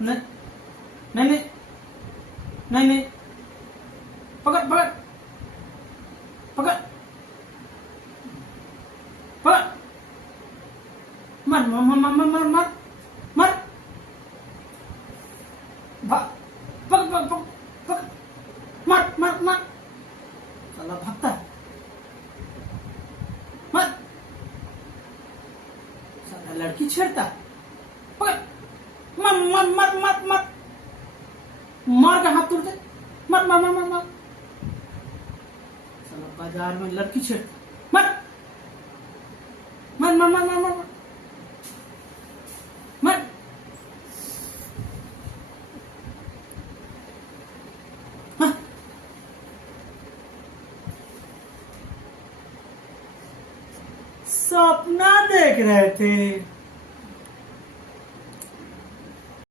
नहीं नहीं नहीं नहीं नहीं, पकड़ पकड़ पकड़ पकड़, मर मर मर मर मर मर मर, पकड़ पकड़ पकड़ पकड़, मर मर मर, साला भागता है, मर, साला लड़की छेड़ता है, पकड़, मर मर मर मर मर, मार का हाथ तोड़ दे, मर मर मर मर मर, साला बाजार में लड़की छेड़, मर मर मर मर मर मर मर, हाँ। सपना देख रहे थे।